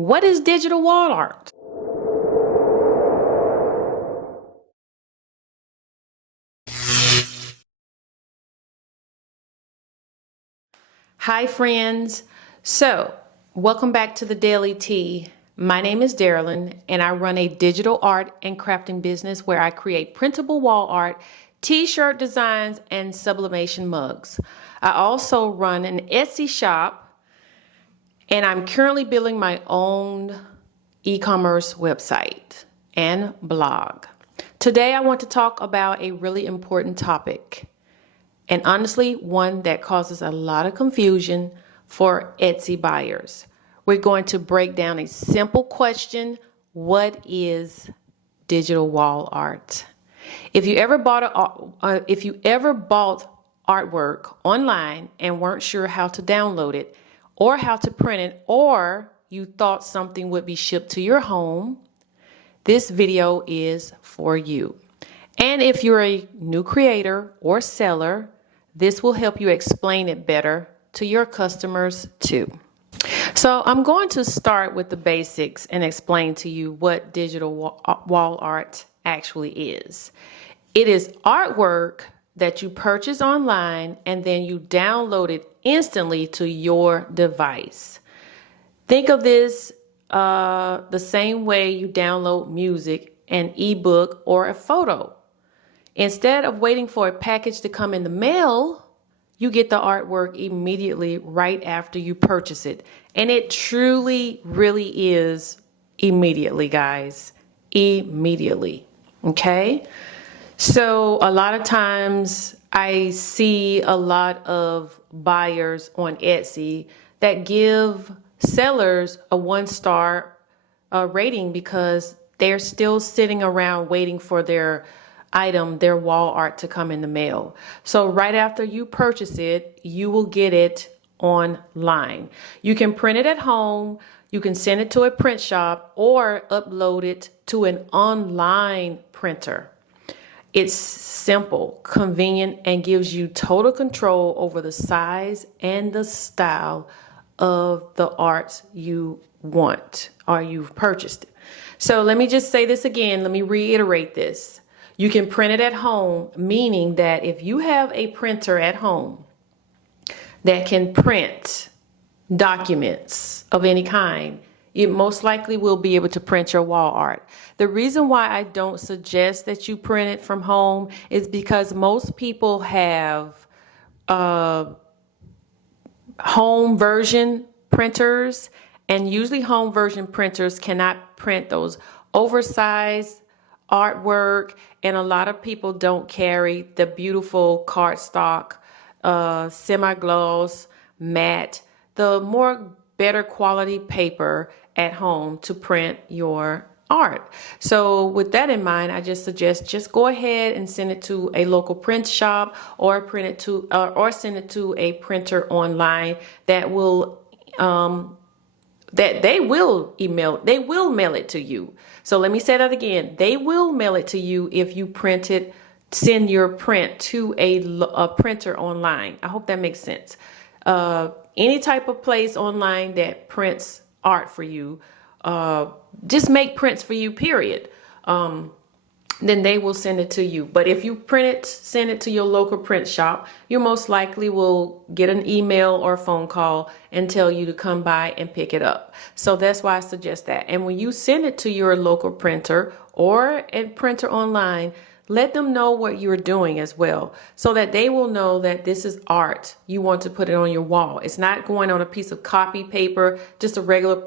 What is digital wall art? Hi friends. Welcome back to the Daily Tea. My name is Darylyn and I run a digital art and crafting business where I create printable wall art, t-shirt designs, and sublimation mugs. I also run an Etsy shop and I'm currently building my own e-commerce website and blog. Today I want to talk about a really important topic, and honestly, one that causes a lot of confusion for Etsy buyers. We're going to break down a simple question: what is digital wall art? If you ever bought artwork online and weren't sure how to download it or how to print it, or you thought something would be shipped to your home, this video is for you. And if you're a new creator or seller, this will help you explain it better to your customers too. So I'm going to start with the basics and explain to you what digital wall art actually is. It is artwork that you purchase online and then you download it instantly to your device. Think of this the same way you download music, an ebook, or a photo. Instead of waiting for a package to come in the mail, you get the artwork immediately right after you purchase it. And it truly, really is immediately, guys. Immediately. Okay? So a lot of times I see a lot of buyers on Etsy that give sellers a 1-star rating because they're still sitting around waiting for their item, their wall art, to come in the mail. So right after you purchase it, you will get it online. You can print it at home, you can send it to a print shop, or upload it to an online printer. It's simple, convenient, and gives you total control over the size and the style of the art you want or you've purchased. So let me just say this again. Let me reiterate this. You can print it at home, meaning that if you have a printer at home that can print documents of any kind, it most likely will be able to print your wall art. The reason why I don't suggest that you print it from home is because most people have home version printers, and usually home version printers cannot print those oversized artwork, and a lot of people don't carry the beautiful cardstock, semi-gloss, matte, the more better quality paper at home to print your art. So with that in mind, I just suggest just go ahead and send it to a local print shop, or print it to or send it to a printer online that will they will mail it to you. So let me say that again. They will mail it to you if you send your print to a printer online. I hope that makes sense. Any type of place online that prints art for you, just make prints for you, period. Then they will send it to you. But if you send it to your local print shop, you most likely will get an email or phone call and tell you to come by and pick it up. So that's why I suggest that. And when you send it to your local printer or a printer online, let them know what you're doing as well, so that they will know that this is art. You want to put it on your wall. It's not going on a piece of copy paper, just a regular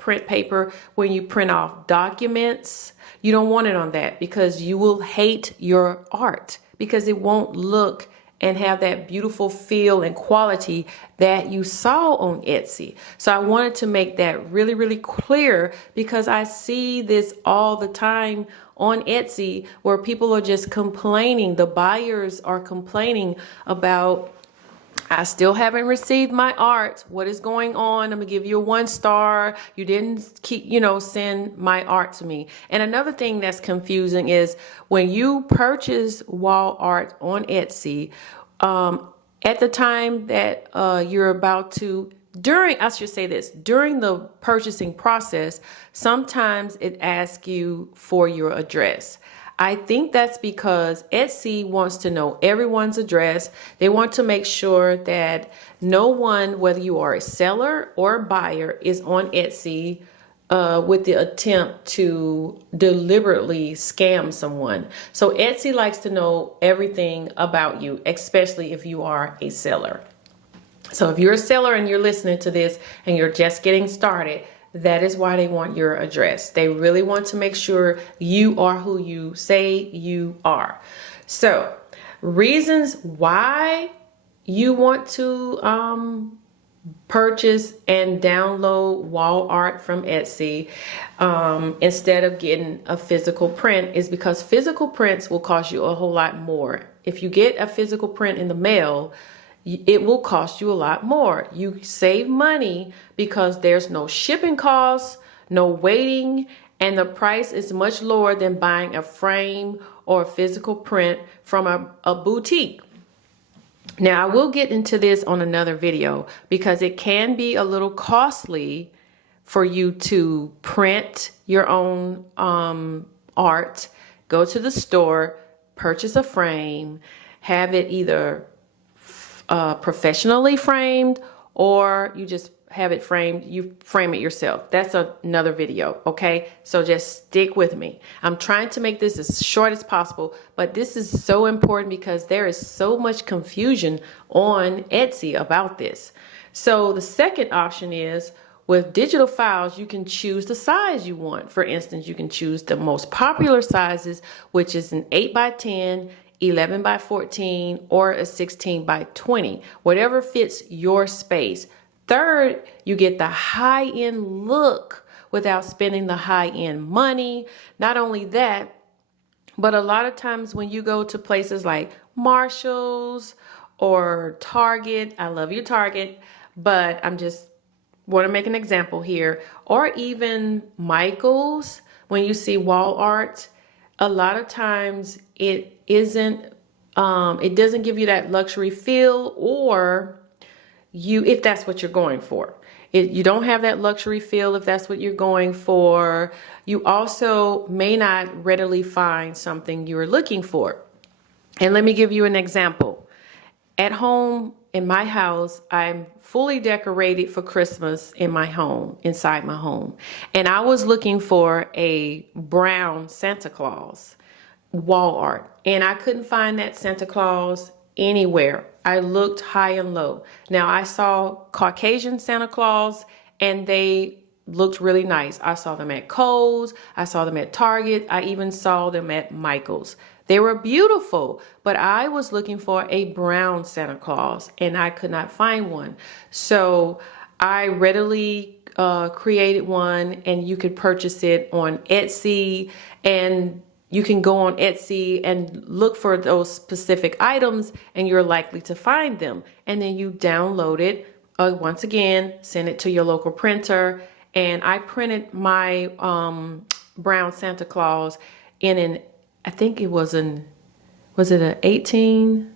print paper. When you print off documents, you don't want it on that, because you will hate your art, because it won't look and have that beautiful feel and quality that you saw on Etsy. So I wanted to make that really, really clear, because I see this all the time on Etsy where people are just complaining. The buyers are complaining about, I still haven't received my art. What is going on? I'm gonna give you a 1-star. You didn't send my art to me. And another thing that's confusing is when you purchase wall art on Etsy, at the time that you're about to I should say this, during the purchasing process, sometimes it asks you for your address. I think that's because Etsy wants to know everyone's address. They want to make sure that no one, whether you are a seller or a buyer, is on Etsy with the attempt to deliberately scam someone. So Etsy likes to know everything about you, especially if you are a seller. So if you're a seller and you're listening to this and you're just getting started, that is why they want your address. They really want to make sure you are who you say you are. So reasons why you want to purchase and download wall art from Etsy instead of getting a physical print is because physical prints will cost you a whole lot more. If you get a physical print in the mail, it will cost you a lot more. You save money because there's no shipping costs, no waiting, and the price is much lower than buying a frame or a physical print from a boutique. Now, I will get into this on another video because it can be a little costly for you to print your own art, go to the store, purchase a frame, have it either professionally framed, or you just have it framed, you frame it yourself. That's another video, okay? So just stick with me. I'm trying to make this as short as possible, but this is so important because there is so much confusion on Etsy about this. So the second option is with digital files, you can choose the size you want. For instance, you can choose the most popular sizes, which is an 8x10, 11 by 14, or a 16 by 20, whatever fits your space. Third, you get the high-end look without spending the high-end money. Not only that, but a lot of times when you go to places like Marshall's or Target, I love you, Target, but I'm just want to make an example here, or even Michael's, when you see wall art, a lot of times it doesn't give you that luxury feel, or if that's what you're going for. You don't have that luxury feel if that's what you're going for. You also may not readily find something you're looking for. And let me give you an example. At home, in my house, I'm fully decorated for Christmas in my home, inside my home. And I was looking for a brown Santa Claus wall art, and I couldn't find that Santa Claus anywhere. I looked high and low. Now I saw Caucasian Santa Claus and they looked really nice. I saw them at Kohl's, I saw them at Target, I even saw them at Michael's. They were beautiful, but I was looking for a brown Santa Claus and I could not find one. So I readily created one, and you could purchase it on Etsy, and you can go on Etsy and look for those specific items and you're likely to find them. And then you download it, once again, send it to your local printer. And I printed my brown Santa Claus in I think it was it an 18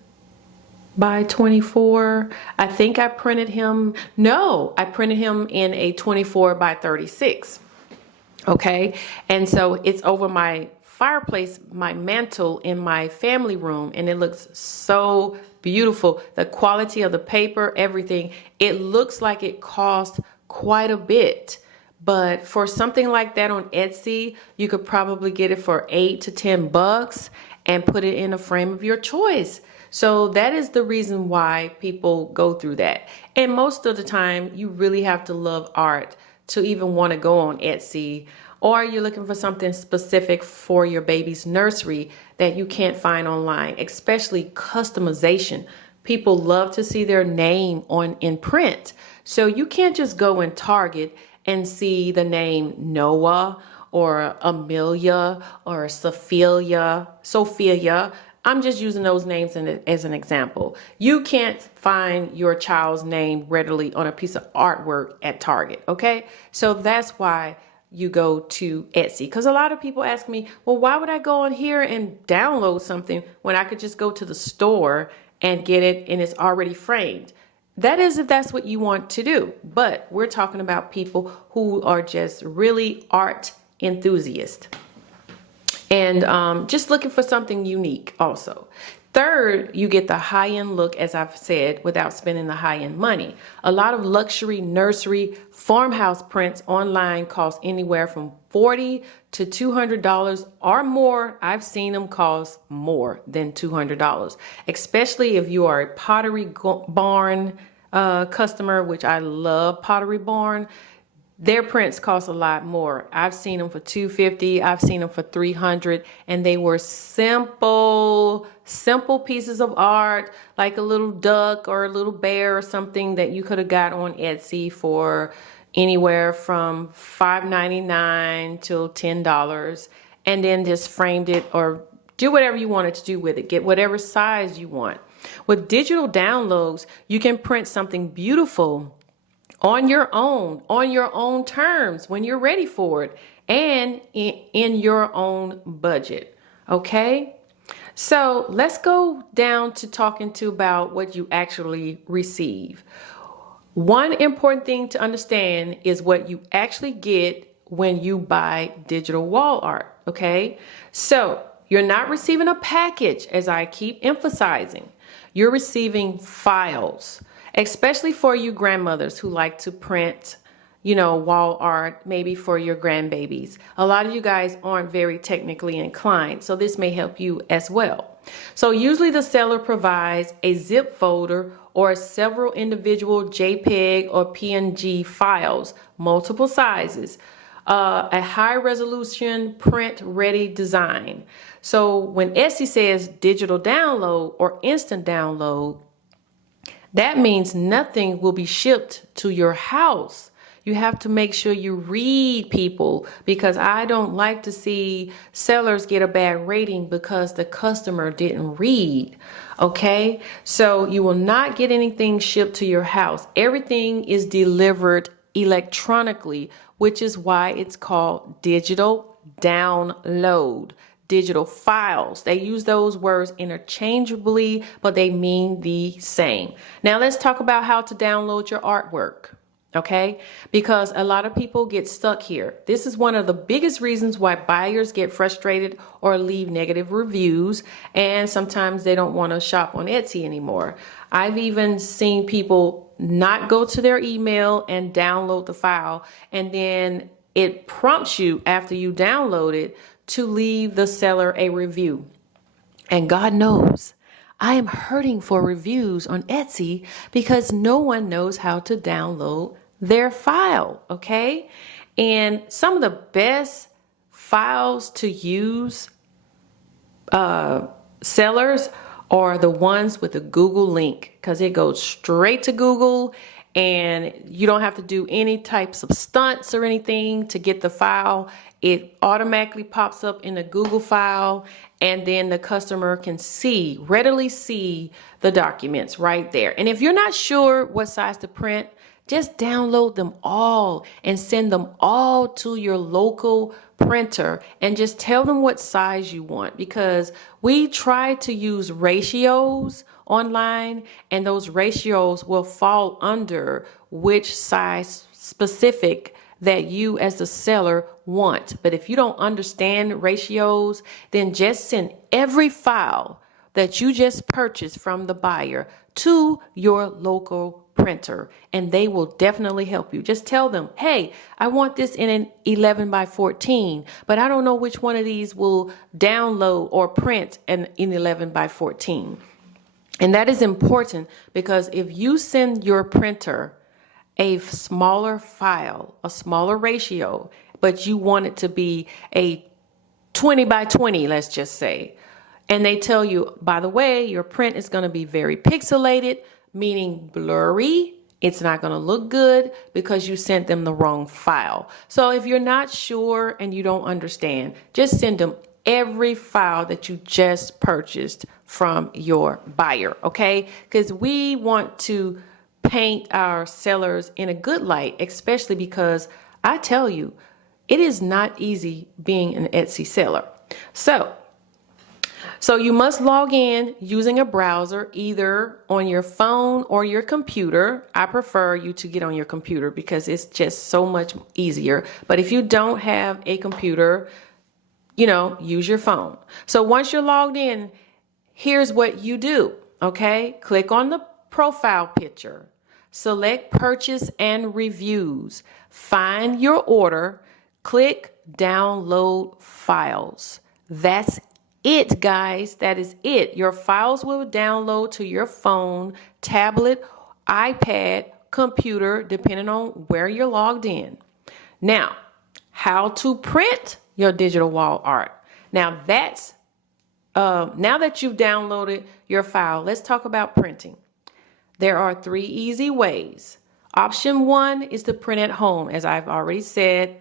by 24? I think I printed him, no, I printed him in a 24 by 36. Okay, and so it's over my fireplace, my mantle in my family room, and it looks so beautiful. The quality of the paper, everything, it looks like it cost quite a bit. But for something like that on Etsy, you could probably get it for $8 to $10 and put it in a frame of your choice. So that is the reason why people go through that. And most of the time, you really have to love art to even want to go on Etsy, or you're looking for something specific for your baby's nursery that you can't find online, especially customization. People love to see their name in print. So you can't just go in Target and see the name Noah or Amelia or Sophia. I'm just using those names as an example. You can't find your child's name readily on a piece of artwork at Target, okay? So that's why you go to Etsy. Because a lot of people ask me, well, why would I go on here and download something when I could just go to the store and get it and it's already framed? That is if that's what you want to do. But we're talking about people who are just really art enthusiasts and just looking for something unique also. Third, you get the high-end look, as I've said, without spending the high-end money. A lot of luxury nursery farmhouse prints online cost anywhere from $40 to $200 or more. I've seen them cost more than $200, especially if you are a Pottery Barn customer, which I love Pottery Barn. Their prints cost a lot more. I've seen them for $250. I've seen them for $300, and they were simple pieces of art, like a little duck or a little bear or something that you could have got on Etsy for anywhere from $5.99 till $10, and then just framed it or do whatever you wanted to do with it. Get whatever size you want. With digital downloads, you can print something beautiful on your own terms when you're ready for it, and in your own budget. Okay? So let's go down to talking about what you actually receive. One important thing to understand is what you actually get when you buy digital wall art. Okay? So you're not receiving a package, as I keep emphasizing. You're receiving files. Especially for you grandmothers who like to print, wall art, maybe for your grandbabies. A lot of you guys aren't very technically inclined, so this may help you as well. So usually the seller provides a zip folder or several individual JPEG or PNG files, multiple sizes, a high resolution print ready design. So when Etsy says digital download or instant download, that means nothing will be shipped to your house. You have to make sure you read, people, because I don't like to see sellers get a bad rating because the customer didn't read. Okay? So you will not get anything shipped to your house. Everything is delivered electronically, which is why it's called digital download. Digital files. They use those words interchangeably, but they mean the same. Now let's talk about how to download your artwork. Okay? Because a lot of people get stuck here. This is one of the biggest reasons why buyers get frustrated or leave negative reviews, and sometimes they don't want to shop on Etsy anymore. I've even seen people not go to their email and download the file, and then it prompts you after you download it to leave the seller a review. And God knows, I am hurting for reviews on Etsy because no one knows how to download their file, okay? And some of the best files to use, sellers, are the ones with the Google link, because it goes straight to Google and you don't have to do any types of stunts or anything to get the file. It automatically pops up in the Google file, and then the customer can readily see the documents right there. And if you're not sure what size to print, just download them all and send them all to your local printer and just tell them what size you want, because we try to use ratios online, and those ratios will fall under which size specific that you as the seller want. But if you don't understand ratios, then just send every file that you just purchased from the buyer to your local printer, and they will definitely help you. Just tell them, hey, I want this in an 11 by 14, but I don't know which one of these will download or print in 11 by 14. And that is important, because if you send your printer a smaller file, a smaller ratio, but you want it to be a 20 by 20, let's just say, and they tell you, by the way, your print is going to be very pixelated, meaning blurry. It's not going to look good because you sent them the wrong file. So if you're not sure and you don't understand, just send them every file that you just purchased from your buyer, okay? Because we want to paint our sellers in a good light, especially because I tell you, it is not easy being an Etsy seller. So So you must log in using a browser, either on your phone or your computer. I prefer you to get on your computer because it's just so much easier. But if you don't have a computer, use your phone. So once you're logged in, here's what you do, okay? Click on the profile picture, select purchase and reviews, find your order, click download files. That's it, guys. That is it. Your files will download to your phone, tablet, iPad, computer, depending on where you're logged in. Now, how to print your digital wall art. Now that you've downloaded your file, let's talk about printing. There are 3 easy ways. Option 1 is to print at home, as I've already said.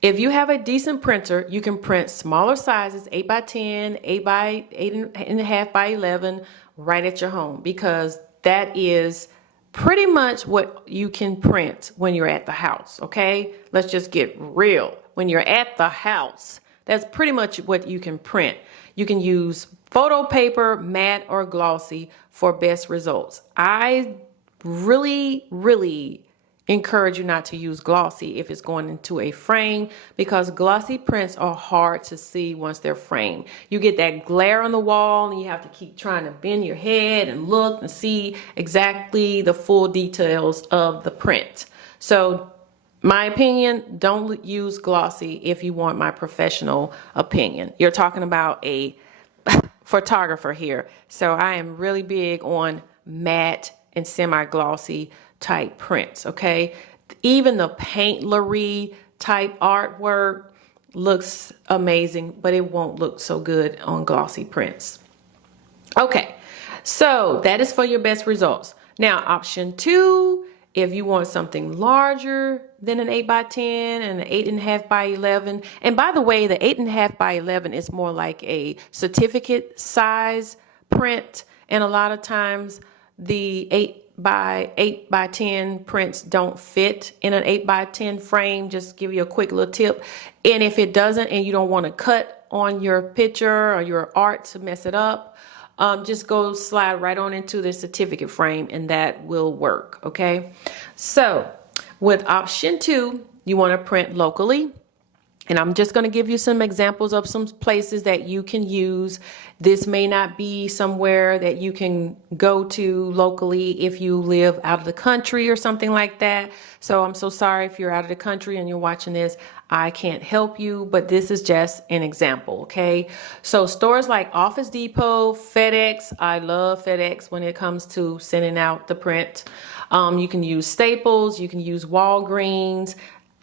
If you have a decent printer, you can print smaller sizes, 8 by 10, 8 by 8.5 by 11, right at your home, because that is pretty much what you can print when you're at the house, okay? Let's just get real. When you're at the house, that's pretty much what you can print. You can use photo paper, matte, or glossy for best results. I really encourage you not to use glossy if it's going into a frame, because glossy prints are hard to see once they're framed. You get that glare on the wall and you have to keep trying to bend your head and look and see exactly the full details of the print. So my opinion, don't use glossy if you want my professional opinion. You're talking about a photographer here. So I am really big on matte and semi-glossy type prints, okay? Even the paintlery type artwork looks amazing, but it won't look so good on glossy prints. Okay, so that is for your best results. Now, option 2, if you want something larger than an 8 by 10 and an 8.5 by 11, and by the way, the 8.5 by 11 is more like a certificate size print, and a lot of times the 8 by 10 prints don't fit in an 8 by 10 frame. Just give you a quick little tip. And if it doesn't, and you don't want to cut on your picture or your art to mess it up, just go slide right on into the certificate frame and that will work, okay? So with option 2, you want to print locally. And I'm just going to give you some examples of some places that you can use. This may not be somewhere that you can go to locally if you live out of the country or something like that. So I'm so sorry if you're out of the country and you're watching this. I can't help you, but this is just an example, okay? So stores like Office Depot, FedEx, I love FedEx when it comes to sending out the print. You can use Staples, you can use Walgreens.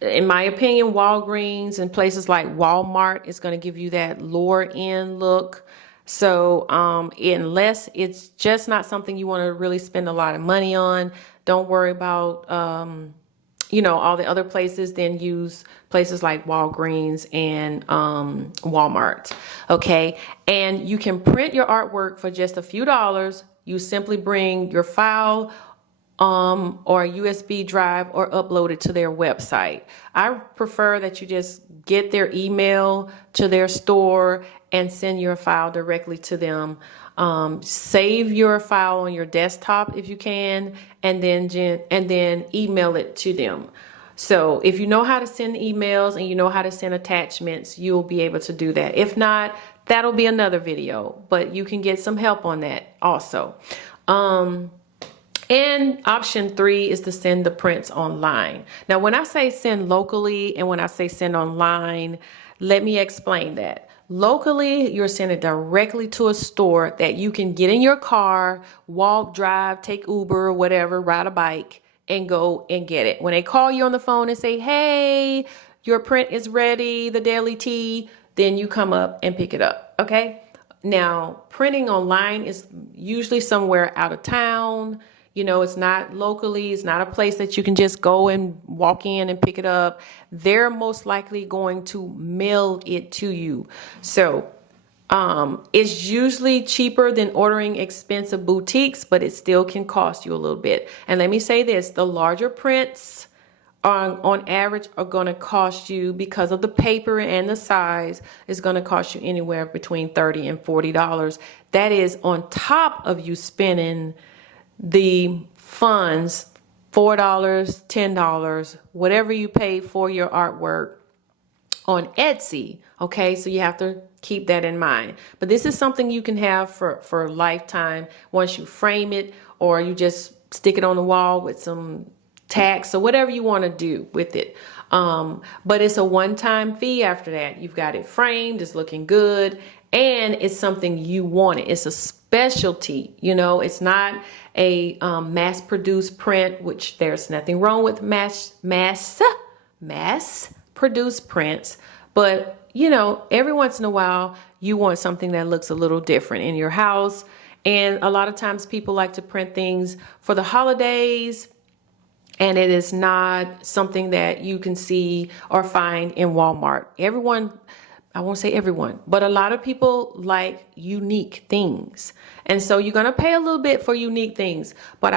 In my opinion, Walgreens and places like Walmart is going to give you that lower end look. So unless it's just not something you want to really spend a lot of money on, don't worry about, all the other places. Then use places like Walgreens and Walmart. Okay. And you can print your artwork for just a few dollars. You simply bring your file or a USB drive or upload it to their website. I prefer that you just get their email to their store and send your file directly to them. Save your file on your desktop if you can, and then email it to them. So if you know how to send emails and you know how to send attachments, you'll be able to do that. If not, that'll be another video, but you can get some help on that also. And option 3 is to send the prints online. Now, when I say send locally and when I say send online, let me explain that. Locally, you're sending directly to a store that you can get in your car, walk, drive, take Uber, whatever, ride a bike, and go and get it. When they call you on the phone and say, hey, your print is ready, the Daily Tea, then you come up and pick it up, okay? Now, printing online is usually somewhere out of town. It's not locally, it's not a place that you can just go and walk in and pick it up. They're most likely going to mail it to you. So it's usually cheaper than ordering expensive boutiques, but it still can cost you a little bit. And let me say this, the larger prints on average are going to cost you, because of the paper and the size, is going to cost you anywhere between $30 and $40. That is on top of you spending the funds, $4, $10, whatever you pay for your artwork on Etsy. Okay, so you have to keep that in mind. But this is something you can have for a lifetime once you frame it, or you just stick it on the wall with some tacks or whatever you want to do with it. But it's a one-time fee after that. You've got it framed, it's looking good, and it's something you wanted. It's a specialty, you know, it's not a mass-produced print, which there's nothing wrong with mass-produced prints. But, you know, every once in a while, you want something that looks a little different in your house. And a lot of times people like to print things for the holidays, and it is not something that you can see or find in Walmart. Everyone, I won't say everyone, but a lot of people like unique things. And so you're going to pay a little bit for unique things. But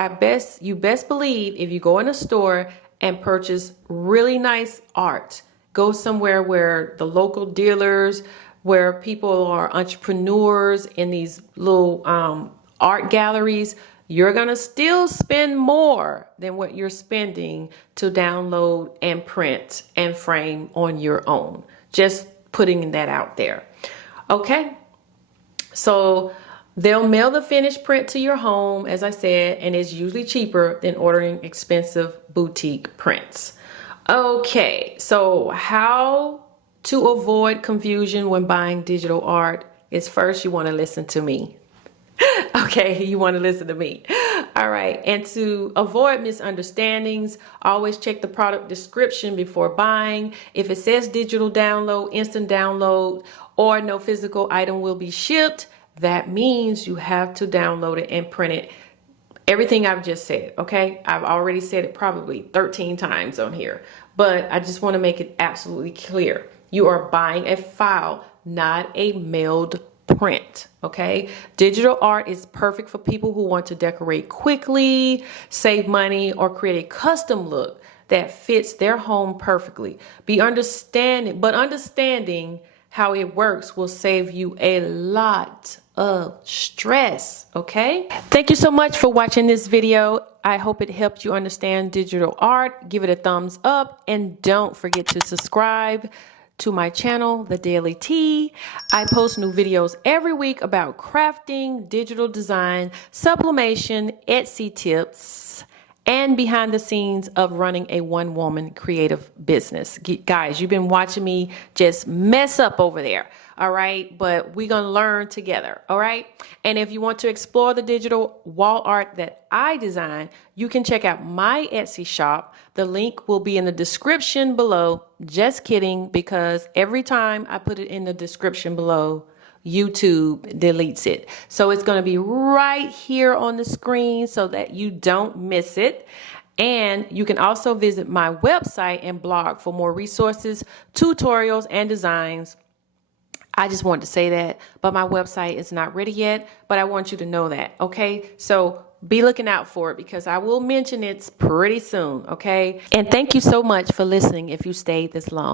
you best believe if you go in a store and purchase really nice art, go somewhere where the local dealers, where people are entrepreneurs in these little art galleries, you're going to still spend more than what you're spending to download and print and frame on your own. Just putting that out there. Okay. So they'll mail the finished print to your home, as I said, and it's usually cheaper than ordering expensive boutique prints. Okay. So how to avoid confusion when buying digital art is, first, you want to listen to me. Okay, you want to listen to me. All right. And to avoid misunderstandings, always check the product description before buying. If it says digital download, instant download, or no physical item will be shipped, that means you have to download it and print it. Everything I've just said, okay? I've already said it probably 13 times on here, but I just want to make it absolutely clear. You are buying a file, not a mailed print. Okay. Digital art is perfect for people who want to decorate quickly, save money, or create a custom look that fits their home perfectly. Understanding how it works will save you a lot of stress. Okay. Thank you so much for watching this video. I hope it helped you understand digital art. Give it a thumbs up, and don't forget to subscribe to my channel, The Daily Tea. I post new videos every week about crafting, digital design, sublimation, Etsy tips, and behind the scenes of running a one-woman creative business. Guys, you've been watching me just mess up over there. All right. But we're going to learn together. All right. And if you want to explore the digital wall art that I design, you can check out my Etsy shop. The link will be in the description below. Just kidding, because every time I put it in the description below, YouTube deletes it. So it's going to be right here on the screen so that you don't miss it. And you can also visit my website and blog for more resources, tutorials, and designs. I just wanted to say that, but my website is not ready yet, but I want you to know that. Okay. So be looking out for it, because I will mention it pretty soon. Okay. And thank you so much for listening if you stayed this long.